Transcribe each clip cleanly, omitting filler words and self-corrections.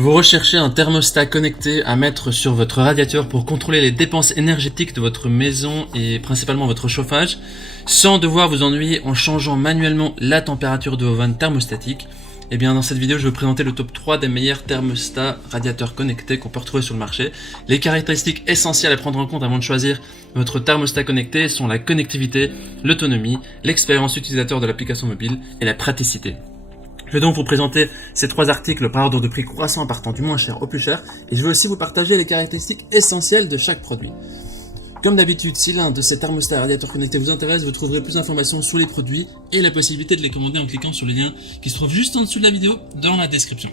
Vous recherchez un thermostat connecté à mettre sur votre radiateur pour contrôler les dépenses énergétiques de votre maison et principalement votre chauffage, sans devoir vous ennuyer en changeant manuellement la température de vos vannes thermostatiques. Et bien dans cette vidéo, je vais vous présenter le top 3 des meilleurs thermostats radiateurs connectés qu'on peut retrouver sur le marché. Les caractéristiques essentielles à prendre en compte avant de choisir votre thermostat connecté sont la connectivité, l'autonomie, l'expérience utilisateur de l'application mobile et la praticité. Je vais donc vous présenter ces 3 articles par ordre de prix croissant partant du moins cher au plus cher, et je vais aussi vous partager les caractéristiques essentielles de chaque produit. Comme d'habitude, si l'un de ces thermostats radiateurs connectés vous intéresse, vous trouverez plus d'informations sur les produits et la possibilité de les commander en cliquant sur le lien qui se trouve juste en dessous de la vidéo dans la description.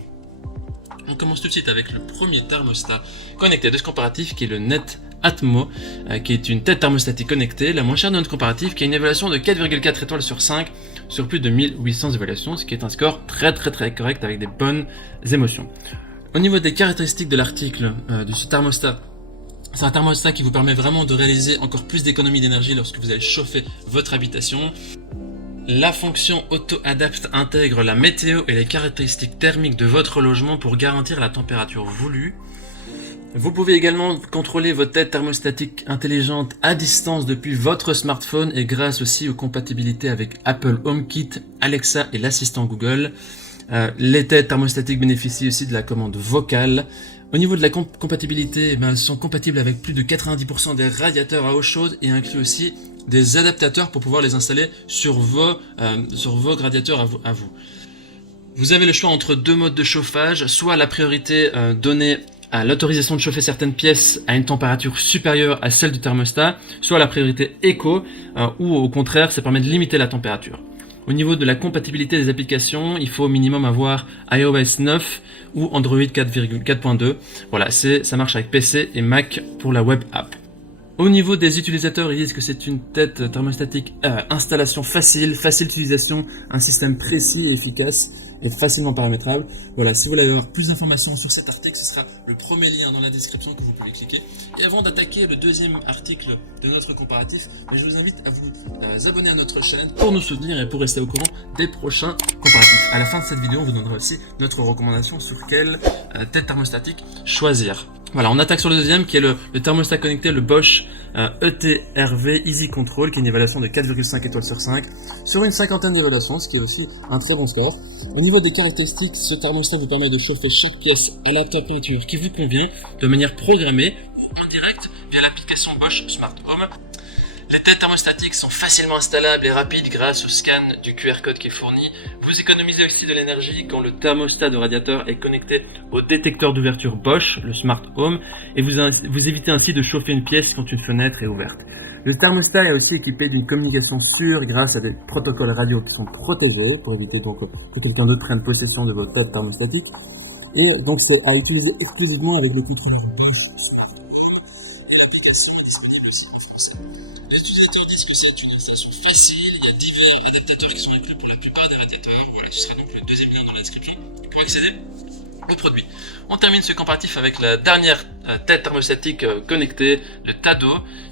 On commence tout de suite avec le premier thermostat connecté de ce comparatif qui est le Netatmo, qui est une tête thermostatique connectée, la moins chère de notre comparatif, qui a une évaluation de 4,4 étoiles sur 5 sur plus de 1800 évaluations, ce qui est un score très correct avec des bonnes émotions. Au niveau des caractéristiques de l'article de ce thermostat, c'est un thermostat qui vous permet vraiment de réaliser encore plus d'économies d'énergie lorsque vous allez chauffer votre habitation. La fonction auto-adapt intègre la météo et les caractéristiques thermiques de votre logement pour garantir la température voulue. Vous pouvez également contrôler votre tête thermostatique intelligente à distance depuis votre smartphone et grâce aussi aux compatibilités avec Apple HomeKit, Alexa et l'assistant Google. Les têtes thermostatiques bénéficient aussi de la commande vocale. Au niveau de la compatibilité, elles sont compatibles avec plus de 90% des radiateurs à eau chaude et incluent aussi des adaptateurs pour pouvoir les installer sur vos radiateurs à vous. Vous avez le choix entre 2 modes de chauffage, soit la priorité donnée à l'autorisation de chauffer certaines pièces à une température supérieure à celle du thermostat, soit la priorité éco, ou au contraire, ça permet de limiter la température. Au niveau de la compatibilité des applications, il faut au minimum avoir iOS 9 ou Android 4.2. Voilà, ça marche avec PC et Mac pour la web app. Au niveau des utilisateurs, ils disent que c'est une tête thermostatique installation facile d'utilisation, un système précis et efficace et facilement paramétrable. Voilà, si vous voulez avoir plus d'informations sur cet article, ce sera le premier lien dans la description que vous pouvez cliquer. Et avant d'attaquer le deuxième article de notre comparatif, je vous invite à vous abonner à notre chaîne pour nous soutenir et pour rester au courant des prochains comparatifs. À la fin de cette vidéo, on vous donnera aussi notre recommandation sur quelle tête thermostatique choisir. Voilà, on attaque sur le deuxième qui est le thermostat connecté, le Bosch ETRV Easy Control, qui est une évaluation de 4,5 étoiles sur 5 sur une cinquantaine d'évaluations, ce qui est aussi un très bon score. Au niveau des caractéristiques, ce thermostat vous permet de chauffer chaque pièce à la température qui vous convient de manière programmée ou en direct via l'application Bosch Smart Home. Les têtes thermostatiques sont facilement installables et rapides grâce au scan du QR code qui est fourni. Vous économisez aussi de l'énergie quand le thermostat de radiateur est connecté au détecteur d'ouverture Bosch, le Smart Home, et vous évitez ainsi de chauffer une pièce quand une fenêtre est ouverte. Le thermostat est aussi équipé d'une communication sûre grâce à des protocoles radio qui sont protégés pour éviter donc que quelqu'un d'autre prenne possession de votre tête thermostatique. Et donc c'est à utiliser exclusivement avec les contrôleurs Bosch Smart Home. Et l'application est disponible aussi en français. Les utilisateurs disent que c'est une installation facile, il y a divers adaptateurs qui sont inclus pour la plupart des radiateurs. Voilà, ce sera donc le deuxième lien dans la description pour accéder au produit. On termine ce comparatif avec la dernière tête thermostatique connectée, le Tado,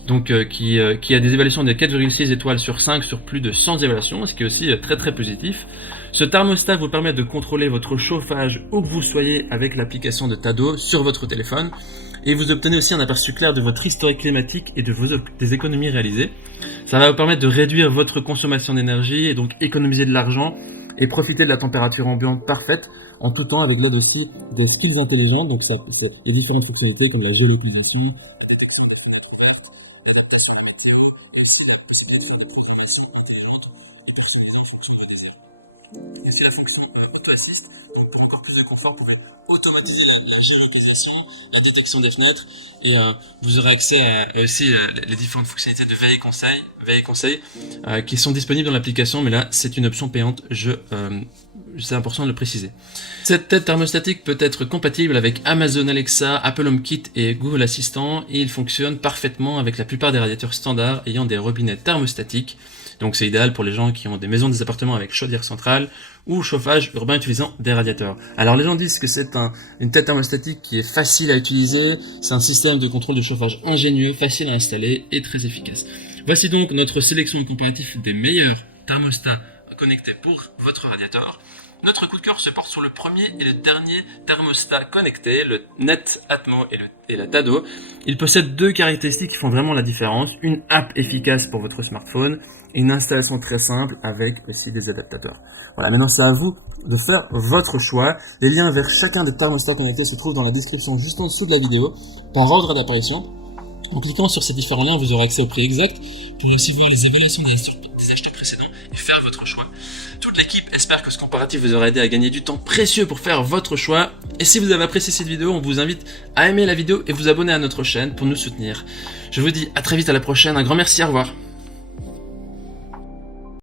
donc qui a des évaluations de 4,6 étoiles sur 5 sur plus de 100 évaluations, ce qui est aussi très positif. Ce thermostat vous permet de contrôler votre chauffage où que vous soyez avec l'application de Tado sur votre téléphone. Et vous obtenez aussi un aperçu clair de votre historique climatique et des économies réalisées. Ça va vous permettre de réduire votre consommation d'énergie et donc économiser de l'argent et profiter de la température ambiante parfaite en tout temps avec l'aide aussi des skills intelligents. Donc ça, c'est les différentes fonctionnalités comme la géolocalisation, la détection de l'adaptation de météo, ainsi la possibilité de programmation intelligente et qui se en fonction des désirs. Il y a aussi la fonction Auto Assist, donc pour encore plus de confort, vous pouvez automatiser la géolocalisation, la détection des fenêtres et vous aurez accès à aussi les différentes fonctionnalités de veille et conseil qui sont disponibles dans l'application, mais là c'est une option payante, c'est important de le préciser. Cette tête thermostatique peut être compatible avec Amazon Alexa, Apple HomeKit et Google Assistant et il fonctionne parfaitement avec la plupart des radiateurs standards ayant des robinets thermostatiques. Donc c'est idéal pour les gens qui ont des maisons, des appartements avec chaudière centrale ou chauffage urbain utilisant des radiateurs. Alors les gens disent que c'est une tête thermostatique qui est facile à utiliser, c'est un système de contrôle de chauffage ingénieux, facile à installer et très efficace. Voici donc notre sélection comparative des meilleurs thermostats connectés pour votre radiateur. Notre coup de cœur se porte sur le premier et le dernier thermostat connecté, le Net Atmo et la Tado. Il possède deux caractéristiques qui font vraiment la différence. Une app efficace pour votre smartphone et une installation très simple avec aussi des adaptateurs. Voilà, maintenant c'est à vous de faire votre choix. Les liens vers chacun des thermostats connectés se trouvent dans la description juste en dessous de la vidéo par ordre d'apparition. En cliquant sur ces différents liens, vous aurez accès au prix exact pour aussi voir les évaluations des acheteurs précédents et faire votre choix. Toute l'équipe espère que ce comparatif vous aura aidé à gagner du temps précieux pour faire votre choix. Et si vous avez apprécié cette vidéo, on vous invite à aimer la vidéo et vous abonner à notre chaîne pour nous soutenir. Je vous dis à très vite, à la prochaine, un grand merci, au revoir.